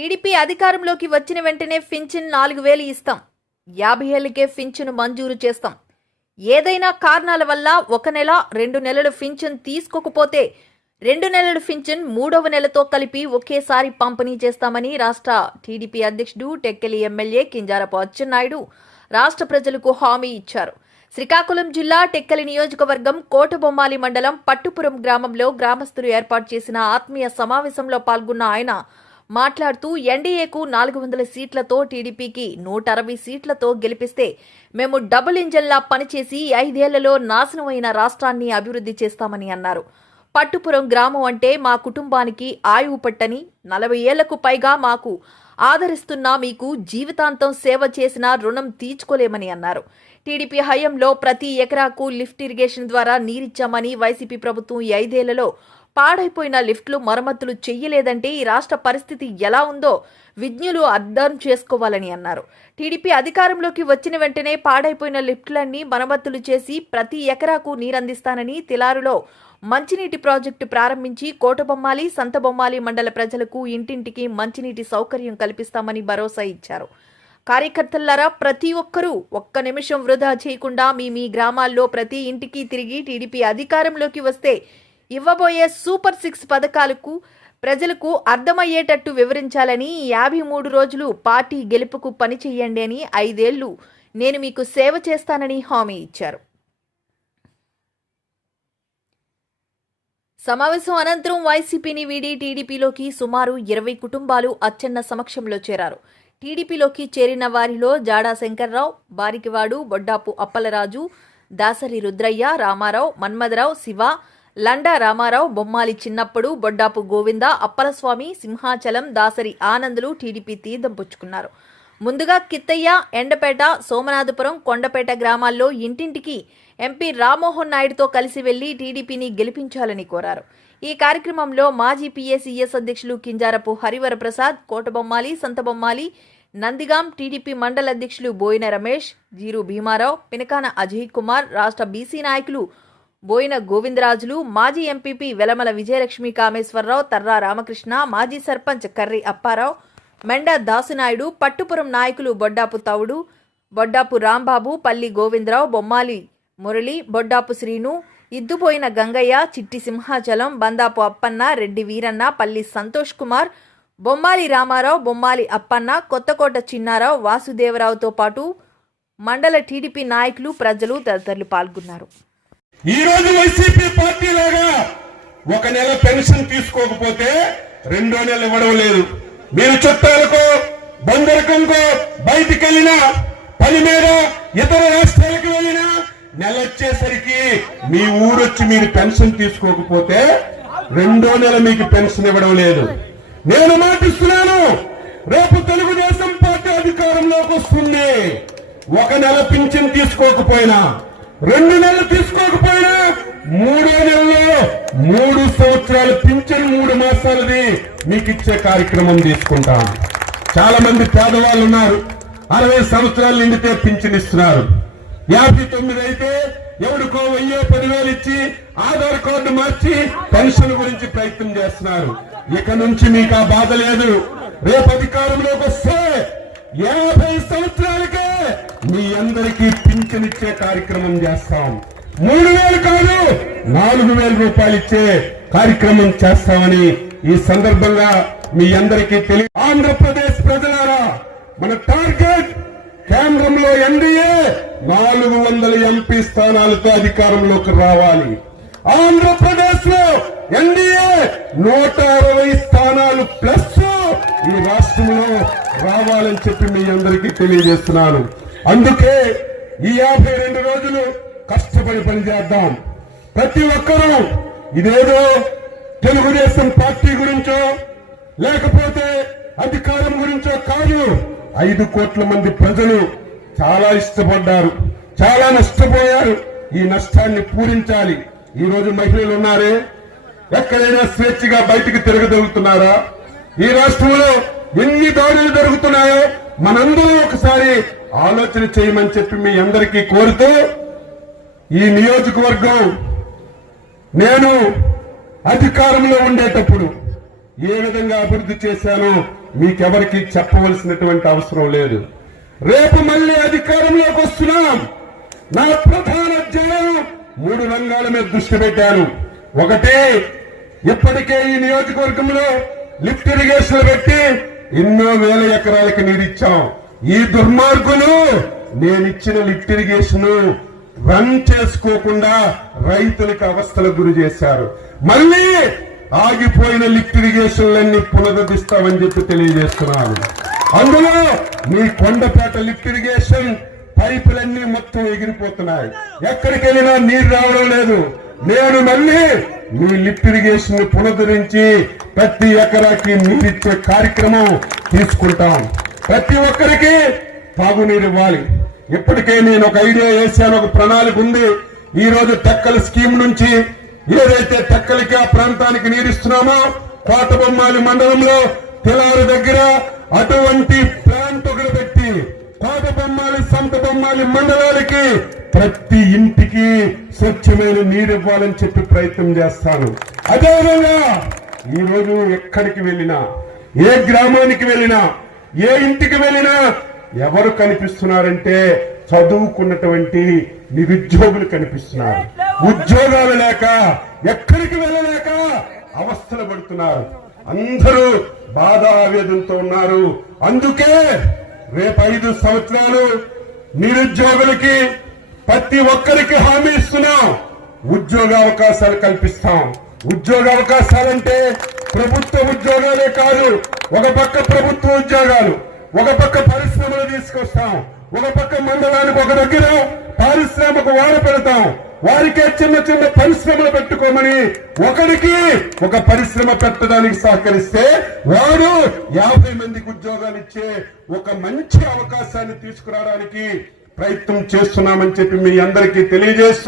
TDP అధికారంలోకి వచ్చిన వెంటనే పింఛన్ నాలుగు వేలు ఇస్తాం. యాభై ఏళ్ళకే పింఛను మంజూరు చేస్తాం. ఏదైనా కారణాల వల్ల ఒక నెల రెండు నెలలు పింఛన్ తీసుకోకపోతే రెండు నెలల పింఛన్ మూడవ నెలతో కలిపి ఒకేసారి పంపిణీ చేస్తామని రాష్ట్ర టీడీపీ అధ్యక్షుడు టెక్కెలి ఎమ్మెల్యే కింజారపు అచ్చెన్నాయుడు రాష్ట్ర ప్రజలకు హామీ ఇచ్చారు. శ్రీకాకుళం జిల్లా టెక్కలి నియోజకవర్గం కోటబొమ్మాలి మండలం పట్టుపురం గ్రామంలో గ్రామస్తులు ఏర్పాటు చేసిన ఆత్మీయ సమావేశంలో పాల్గొన్న ఆయన మాట్లాడుతూ ఎన్డీఏకు నాలుగు వందల సీట్లతో టీడీపీకి నూట అరవై సీట్లతో గెలిపిస్తే మేము డబుల్ ఇంజన్లా పనిచేసి ఐదేళ్ళలో నాశనమైన రాష్ట్రాన్ని అభివృద్ధి చేస్తామని అన్నారు. పట్టుపురం గ్రామం అంటే మా కుటుంబానికి ఆయువు పట్టని నలభై ఏళ్ళకు పైగా మాకు ఆదరిస్తున్న మీకు జీవితాంతం సేవ చేసిన రుణం తీర్చుకోలేమని అన్నారు. టీడీపీ హయాంలో ప్రతి ఎకరాకు లిఫ్ట్ ఇరిగేషన్ ద్వారా నీరిచ్చామని వైసీపీ ప్రభుత్వం ఐదేళ్ళలో పాడైపోయిన లిఫ్ట్లు మరమ్మతులు చెయ్యలేదంటే ఈ రాష్ట్ర పరిస్థితి ఎలా ఉందో విజ్ఞులు అర్థం చేసుకోవాలని అన్నారు. టీడీపీ అధికారంలోకి వచ్చిన వెంటనే పాడైపోయిన లిఫ్ట్లన్నీ మరమ్మతులు చేసి ప్రతి ఎకరాకు నీరందిస్తానని తిలారులో మంచినీటి ప్రాజెక్టు ప్రారంభించి కోటబొమ్మాలి సంతబొమ్మాలి మండల ప్రజలకు ఇంటింటికి మంచినీటి సౌకర్యం కల్పిస్తామని భరోసా ఇచ్చారు. కార్యకర్తలారా ప్రతి ఒక్కరూ ఒక్క నిమిషం వృధా చేయకుండా మీ మీ గ్రామాల్లో ప్రతి ఇంటికి తిరిగి టీడీపీ అధికారంలోకి వస్తే ఇవ్వబోయే సూపర్ సిక్స్ పథకాలకు ప్రజలకు అర్థమయ్యేటట్టు వివరించాలని యాభై మూడు రోజులు పార్టీ గెలుపుకు పని అని ఐదేళ్ళు నేను మీకు సేవ చేస్తానని హామీ ఇచ్చారు. సమావేశం అనంతరం వైసీపీని వీడి టీడీపీలోకి సుమారు ఇరవై కుటుంబాలు అచ్చెన్న సమక్షంలో చేరారు. టీడీపీలోకి చేరిన వారిలో జాడా శంకర్రావు బారికివాడు బొడ్డాపు అప్పలరాజు దాసరి రుద్రయ్య రామారావు మన్మథరావు శివ లండా రామారావు బొమ్మాలి చిన్నప్పుడు బొడ్డాపు గోవింద అప్పలస్వామి సింహాచలం దాసరి ఆనందులు టీడీపీ తీర్థం పుచ్చుకున్నారు. ముందుగా కిత్తయ్య ఎండపేట సోమనాథపురం కొండపేట గ్రామాల్లో ఇంటింటికి ఎంపీ రామ్మోహన్ నాయుడుతో కలిసి వెళ్ళి టీడీపీని గెలిపించాలని కోరారు. ఈ కార్యక్రమంలో మాజీ పీఏసీఎస్ అధ్యక్షులు కింజారపు హరివరప్రసాద్ కోటబొమ్మాలి సంతబొమ్మాలి నందిగాం టీడీపీ మండల అధ్యక్షులు బోయిన రమేష్ జీరు భీమారావు పినకాన అజయ్ కుమార్ రాష్ట్ర బీసీ నాయకులు బోయిన గోవిందరాజులు మాజీ ఎంపీపీ వెలమల విజయలక్ష్మి కామేశ్వరరావు తర్రా రామకృష్ణ మాజీ సర్పంచ్ కర్రి అప్పారావు మెండ దాసునాయుడు పట్టుపురం నాయకులు బొడ్డాపు తవుడు బొడ్డాపు రాంబాబు పల్లి గోవిందరావు బొమ్మాలి మురళి బొడ్డాపు శ్రీను ఇద్దుపోయిన గంగయ్య చిట్టి సింహాచలం బందాపు అప్పన్న రెడ్డి వీరన్న పల్లి సంతోష్ కుమార్ బొమ్మాలి రామారావు బొమ్మాలి అప్పన్న కొత్తకోట చిన్నారావు వాసుదేవరావుతో పాటు మండల టీడీపీ నాయకులు ప్రజలు తదితరులు పాల్గొన్నారు. ఈ రోజు వైసీపీ పార్టీ లాగా ఒక నెల పెన్షన్ తీసుకోకపోతే రెండో నెల ఇవ్వడం లేదు. మీరు చుట్టాలకో బందరకంకో బయటికి వెళ్ళినా పని మీద ఇతర రాష్ట్రాలకు వెళ్ళినా నెల వచ్చేసరికి మీ ఊరొచ్చి మీరు పెన్షన్ తీసుకోకపోతే రెండో నెల మీకు పెన్షన్ ఇవ్వడం లేదు. నేను మాటిస్తున్నాను రేపు తెలుగుదేశం పార్టీ అధికారంలోకి వస్తుంది. ఒక నెల పింఛన్ తీసుకోకపోయినా రెండు నెలలు తీసుకోకపోయినా మూడో నెలలో మూడు సంవత్సరాలు పింఛన్ మూడు మాసాలది మీకు ఇచ్చే కార్యక్రమం తీసుకుంటాం. చాలా మంది పేదవాళ్ళు ఉన్నారు. అరవై సంవత్సరాలు నిండితే పింఛన్ ఇస్తున్నారు యాభై తొమ్మిది అయితే ఎవరికో వెయ్యో పదివేలు ఇచ్చి ఆధార్ కార్డు మార్చి పెన్షన్ గురించి ప్రయత్నం చేస్తున్నారు. ఇక నుంచి మీకు ఆ బాధ లేదు. రేపు అధికారంలోకి వస్తే యాభై సంవత్సరాలకే మీ అందరికీ పింఛనిచ్చే కార్యక్రమం చేస్తాం. మూడు వేలు కాదు నాలుగు వేల రూపాయలు ఇచ్చే కార్యక్రమం చేస్తామని ఈ సందర్భంగా మీ అందరికీ తెలియ ఆంధ్రప్రదేశ్ ప్రజలారా మన టార్గెట్ కేంద్రంలో ఎన్డీఏ నాలుగు వందల ఎంపీ స్థానాలతో అధికారంలోకి రావాలి. ఆంధ్రప్రదేశ్లో ఎన్డీఏ నూట అరవై స్థానాలు ప్లస్ ఈ రాష్ట్రంలో రావాలని చెప్పి మీ అందరికీ తెలియజేస్తున్నాను. అందుకే ఈ యాభై రెండు రోజులు కష్టపడి పనిచేద్దాం. ప్రతి ఒక్కరూ ఇదేదో తెలుగుదేశం పార్టీ గురించో లేకపోతే అధికారం గురించో కాదు. ఐదు కోట్ల మంది ప్రజలు చాలా ఇష్టపడ్డారు చాలా నష్టపోయారు. ఈ నష్టాన్ని పూరించాలి. ఈ రోజు మహిళలు ఉన్నారే? ఎక్కడైనా స్వేచ్ఛగా బయటికి తిరగదలుగుతున్నారా ఈ రాష్ట్రంలో ఎన్ని దాడులు జరుగుతున్నాయో మనందరూ ఒకసారి ఆలోచన చేయమని చెప్పి మీ అందరికీ కోరుతూ ఈ నియోజకవర్గం నేను అధికారంలో ఉండేటప్పుడు ఏ విధంగా అభివృద్ధి చేశానో మీకెవరికి చెప్పవలసినటువంటి అవసరం లేదు. రేపు మళ్ళీ అధికారంలోకి వస్తున్నాం. నా ప్రధాన ధ్యేయం మూడు రంగాల మీద దృష్టి పెట్టాను. ఒకటి ఇప్పటికే ఈ నియోజకవర్గంలో లిఫ్ట్ ఇరిగేషన్ పెట్టి ఎన్నో వేల ఎకరాలకి నీరిచ్చాం. ఈ దుర్మార్గులు నేనిచ్చిన లిఫ్ట్ ఇరిగేషన్ రన్ చేసుకోకుండా రైతులకు అవస్థలకు గురి చేశారు. మళ్ళీ ఆగిపోయిన లిఫ్ట్ ఇరిగేషన్లన్నీ పునరుద్ధిస్తామని చెప్పి తెలియజేస్తున్నాను. అందులో మీ కొండపేట లిఫ్ట్ ఇరిగేషన్ పైపులన్నీ మొత్తం ఎగిరిపోతున్నాయి. ఎక్కడికి వెళ్ళినా నీరు రావడం లేదు. నేను మళ్ళీ మీ లిఫ్ట్ ఇరిగేషన్ని పునరుద్ధరించి ప్రతి ఎకరాకి నీరిచ్చే కార్యక్రమం తీసుకుంటాం. ప్రతి ఒక్కరికి తాగునీరు ఇవ్వాలి. ఇప్పటికే నేను ఒక ఐడియా వేసాను ఒక ప్రణాళిక ఉంది. ఈ రోజు టెక్కల స్కీమ్ నుంచి ఏదైతే టెక్కలకి ఆ ప్రాంతానికి నీరిస్తున్నామో కోటబొమ్మాలి మండలంలో తిలారు దగ్గర అటువంటి ప్లాంట్ ఒకటి పెట్టి కోటబొమ్మాలి సంత బొమ్మాలి మండలాలకి ప్రతి ఇంటికి స్వచ్ఛమైన నీరు ఇవ్వాలని చెప్పి ప్రయత్నం చేస్తాను. అదేవిధంగా ఈ రోజు ఎక్కడికి వెళ్ళినా ఏ గ్రామానికి వెళ్ళినా ఏ ఇంటికి వెళ్ళినా ఎవరు కనిపిస్తున్నారంటే చదువుకున్నటువంటి నిరుద్యోగులు కనిపిస్తున్నారు. ఉద్యోగాలు లేక ఎక్కడికి వెళ్ళలేక అవస్థలు పడుతున్నారు. అందరూ బాధ ఆవేదంతో ఉన్నారు. అందుకే రేపు ఐదు సంవత్సరాలు నిరుద్యోగులకి ప్రతి ఒక్కరికి హామీ ఇస్తున్నాం. ఉద్యోగ అవకాశాలు కల్పిస్తాం. ఉద్యోగ అవకాశాలంటే ప్రభుత్వ ఉద్యోగాలే కాదు ఒక పక్క ప్రభుత్వ ఉద్యోగాలు ఒక పక్క పరిశ్రమలు తీసుకొస్తాం. ఒక పక్క మండలానికి ఒక దగ్గర పారిశ్రామిక వాడ పెడతాం. వారికే చిన్న చిన్న పరిశ్రమలు పెట్టుకోమని ఒకరికి ఒక పరిశ్రమ పెట్టడానికి సహకరిస్తే వాడు యాభై మందికి ఉద్యోగాలు ఇచ్చే ఒక మంచి అవకాశాన్ని తీసుకురావడానికి ప్రయత్నం చేస్తున్నామని చెప్పి మీ అందరికీ తెలియజేస్తూ